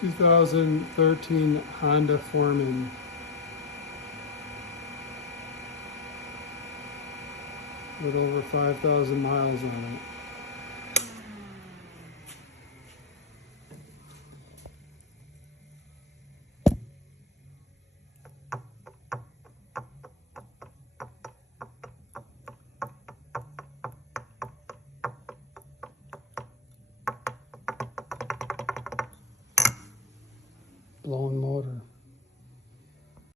2013 Honda Foreman. With over 5,000 miles on it. Blowing more.